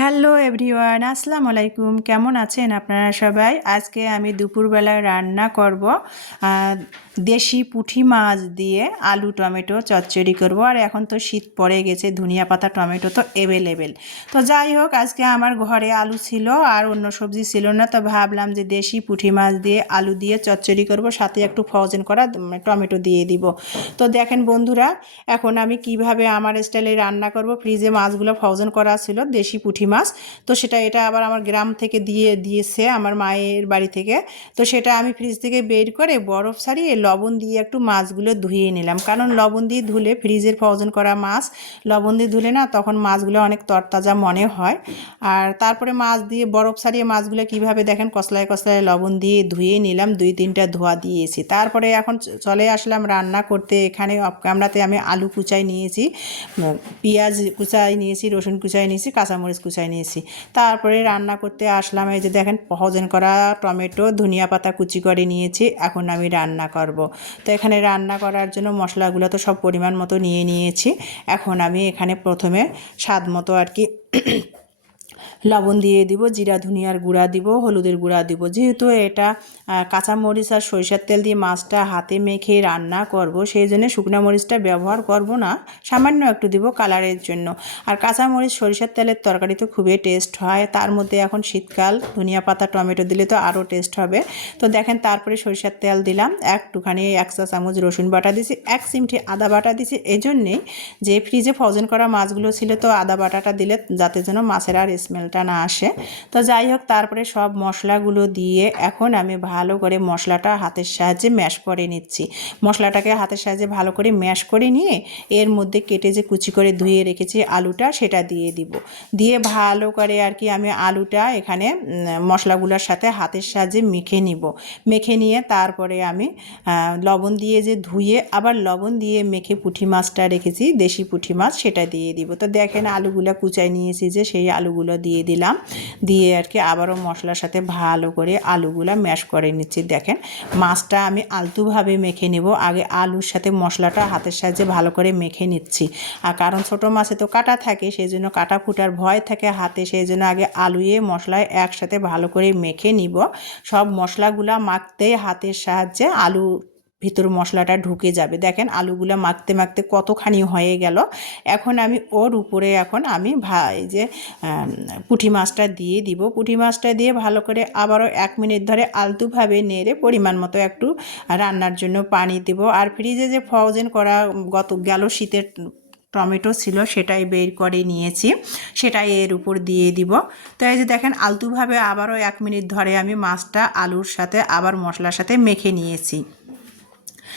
Hello everyone, আসসালামু আলাইকুম। কেমন আছেন আপনারা সবাই? আজকে আমি দুপুরবেলায় রান্না করব দেশি পুঁটি মাছ দিয়ে আলু, টমেটো চচ্চড়ি করব। আর এখন তো শীত পড়ে গেছে, ধনিয়া পাতা, টমেটো তো অ্যাভেলেবেল তো যাই হোক, আজকে আমার ঘরে আলু ছিল আর অন্য সবজি ছিল না, তো ভাবলাম যে দেশি পুঁটি মাছ দিয়ে আলু দিয়ে চচ্চড়ি করব, সাথে একটু ফ্রোজেন করা টমেটো দিয়ে দিব। তো দেখেন বন্ধুরা, এখন আমি কীভাবে আমার স্টাইলে রান্না করব ফ্রিজে মাছগুলো ফ্রোজেন করা ছিল, দেশি পুঁটি মাছ তো সেটা, এটা আবার আমার গ্রাম থেকে দিয়ে, দিয়েছে আমার মায়ের বাড়ি থেকে। তো সেটা আমি ফ্রিজ থেকে বের করে বরফ সারিয়ে লবণ দিয়ে একটু মাছগুলো ধুয়ে নিলাম। কারণ লবণ দিয়ে ধুলে ফ্রিজের ফ্রোজেন করা মাছ, লবণ দিয়ে ধুলে না তখন মাছগুলো অনেক তরতাজা মনে হয়। আর তারপরে মাছ দিয়ে, বরফ সারিয়ে মাছগুলো কীভাবে দেখেন কসলায় কসলায় লবণ দিয়ে ধুয়ে নিলাম, দুই তিনটা ধোয়া দিয়েছি তারপরে এখন চলে আসলাম রান্না করতে। এখানে ক্যামেরাতে আমি আলু কুচাই নিয়েছি পেঁয়াজ কুচাই নিয়েছি, রসুন কুচাই নিয়েছি, কাঁচামরিচ কুচাই নিয়েছি তারপরে রান্না করতে আসলাম, এই যে দেখেন ভোজন করা টমেটো, ধনিয়া পাতা কুচি করে নিয়েছি, এখন আমি রান্না করব। তো এখানে রান্না করার জন্য মশলাগুলো তো সব পরিমাণ মতো নিয়ে নিয়েছি। এখন আমি এখানে প্রথমে স্বাদ মতো আর কি লবণ দিয়ে দিব জিরা ধনিয়ার গুঁড়া দিব হলুদের গুঁড়া দিব। যেহেতু এটা আহ, কাঁচা মরিচ আর সরিষার তেল দিয়ে মাছটা হাতে মেখে রান্না করব সেই জন্য শুকনো মরিচটা ব্যবহার করব না। সামান্য একটু দিব কালারের জন্য। আর কাঁচা মরিচ সরিষার তেলের তরকারি তো খুবই টেস্ট হয়। তার মধ্যে এখন শীতকাল ধনিয়া পাতা টমেটো দিলে তো আরও টেস্ট হবে। তো দেখেন তারপরে সরিষার তেল দিলাম। একটুখানি এক চা চামচ রসুন বাটা দিছি এক চিমটি আদা বাটা দিছি। এই জন্যেই যে ফ্রিজে ফ্রোজেন করা মাছগুলো ছিল তো আদা বাটাটা দিলে যাতে যেন মাছের আর স্মেলটা না আসে। তো যাই হোক, তারপরে সব মশলাগুলো দিয়ে এখন আমি ভালো করে মশলাটা হাতের সাহায্যে ম্যাশ করে নিচ্ছি। মশলাটাকে হাতের সাহায্যে ভালো করে ম্যাশ করে নিয়ে এর মধ্যে কেটে যে কুচি করে ধুয়ে রেখেছি আলুটা, সেটা দিয়ে দিব। দিয়ে ভালো করে আর কি আমি আলুটা এখানে মশলাগুলোর সাথে হাতের সাহায্যে মেখে নিব। মেখে নিয়ে তারপরে আমি লবণ দিয়ে যে ধুয়ে আবার লবণ দিয়ে মেখে পুঁটি মাছটা রেখেছি, দেশি পুঁটি মাছ, সেটা দিয়ে দিব। তো দেখেন আলুগুলো কুচাই নিয়েছি যে সেই আলুগুলো দিয়ে দিলাম। দিয়ে আর কি আবারও মশলার সাথে ভালো করে আলুগুলো ম্যাশ করে নিচ্ছি। দেখেন, মাছটা আমি আলতুভাবে মেখে নেব। আগে আলুর সাথে মশলাটা হাতের সাহায্যে ভালো করে মেখে নিচ্ছি। আর কারণ ছোটো মাছে তো কাটা থাকে সেই জন্য কাটা ফুটার ভয় থাকে হাতে। সেই জন্য আগে আলুয়ে মশলায় একসাথে ভালো করে মেখে নিব। সব মশলাগুলা মাখতেই হাতের সাহায্যে আলু ভিতর মশলাটা ঢুকে যাবে। দেখেন আলুগুলো মাখতে মাখতে কতখানি হয়ে গেল। এখন আমি ওর উপরে এখন আমি ভাই যে পুঁটি মাছটা দিয়ে দিব। পুঁটি মাছটা দিয়ে ভালো করে আবারও এক মিনিট ধরে আলতুভাবে নেড়ে পরিমাণ মতো একটু রান্নার জন্য পানি দিব। আর ফ্রিজে যে ফ্রোজেন করা গত, গেল শীতের টমেটো ছিল সেটাই বের করে নিয়েছি। সেটাই এর উপর দিয়ে দিব। তো এই যে দেখেন আলতুভাবে আবারও এক মিনিট ধরে আমি মাছটা আলুর সাথে আবার মশলার সাথে মেখে নিয়েছি।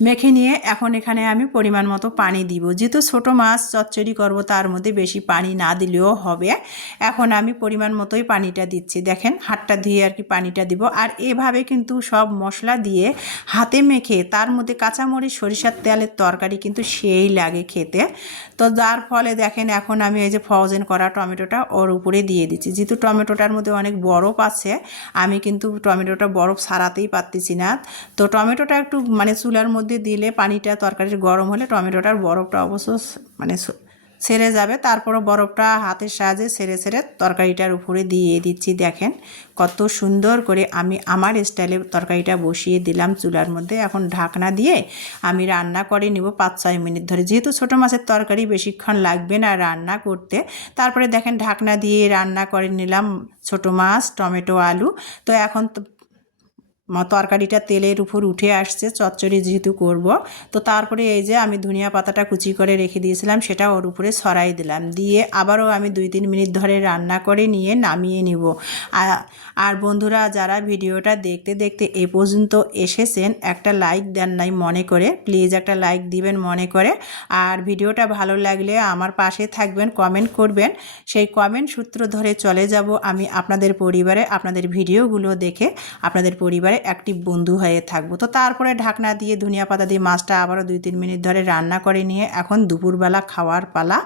মেখে নিয়ে এখন এখানে আমি পরিমাণ মতো পানি দিব। যেহেতু ছোটো মাছ চচ্চড়ি করব, তার মধ্যে বেশি পানি না দিলেও হবে। এখন আমি পরিমাণ মতোই পানিটা দিচ্ছি। দেখেন, হাতটা ধুয়ে আর কি পানিটা দিব। আর এভাবে কিন্তু সব মশলা দিয়ে হাতে মেখে, তার মধ্যে কাঁচামরিচ, সরিষার তেলের তরকারি কিন্তু সেই লাগে খেতে। তো যার ফলে দেখেন, এখন আমি এই যে ফ্রোজেন করা টমেটোটা ওর উপরে দিয়ে দিচ্ছি। যেহেতু টমেটোটার মধ্যে অনেক বরফ আছে, আমি কিন্তু টমেটোটা বরফ সারাতেই পারতেছি না। তো টমেটোটা একটু মানে চুলার মধ্যে দিলে পানিটা তরকারির গরম হলে টমেটোটার বরফটা অবশ্য মানে সেরে যাবে। তারপরে বরফটা হাতের সাহায্যে সেরে সেরে তরকারিটার উপরে দিয়ে দিচ্ছি। দেখেন কত সুন্দর করে আমি আমার স্টাইলে তরকারিটা বসিয়ে দিলাম চুলার মধ্যে। এখন ঢাকনা দিয়ে আমি রান্না করে নিব পাঁচ ছয় মিনিট ধরে। যেহেতু ছোটো মাছের তরকারি বেশিক্ষণ লাগবে না রান্না করতে, তারপরে দেখেন ঢাকনা দিয়ে রান্না করে নিলাম ছোটো মাছ, টমেটো, আলু। তো এখন তরকারিটা তেলের উপর উঠে আসছে, চচ্চড়ি যেহেতু করব। তো তারপরে এই যে আমি ধনিয়া পাতাটা কুচি করে রেখে দিয়েছিলাম, সেটা ওর উপরে ছড়াই দিলাম। দিয়ে আবারও আমি দুই তিন মিনিট ধরে রান্না করে নিয়ে নামিয়ে নিব। আর বন্ধুরা, যারা ভিডিওটা দেখতে দেখতে এ পর্যন্ত এসেছেন, একটা লাইক দেন নাই মনে করে। প্লিজ একটা লাইক দিবেন মনে করে। আর ভিডিওটা ভালো লাগলে আমার পাশে থাকবেন, কমেন্ট করবেন। সেই কমেন্ট সূত্র ধরে চলে যাব আমি আপনাদের পরিবারে, আপনাদের ভিডিওগুলো দেখে, আপনাদের পরিবারে অ্যাক্টিভ বন্ধু হয়ে থাকব। তো তারপরে ঢাকনা দিয়ে ধনিয়া পাতা দিয়ে মাছটা আবারও দুই তিন মিনিট ধরে রান্না করে নিয়ে এখন দুপুরবেলা খাওয়ার পালা।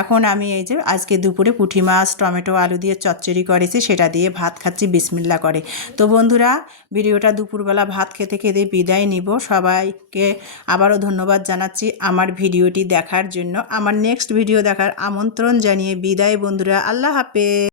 এখন আমি এই যে আজকে দুপুরে পুঁটি মাছ, টমেটো, আলু দিয়ে চচ্চড়ি করেছি, সেটা দিয়ে ভাত খাচ্ছি বিসমিল্লা করে। তো বন্ধুরা, ভিডিওটা দুপুরবেলা ভাত খেতে খেতে বিদায় নিব। সবাইকে আবারও ধন্যবাদ জানাচ্ছি আমার ভিডিওটি দেখার জন্য। আমার নেক্সট ভিডিও দেখার আমন্ত্রণ জানিয়ে বিদায় বন্ধুরা, আল্লাহ হাফেজ।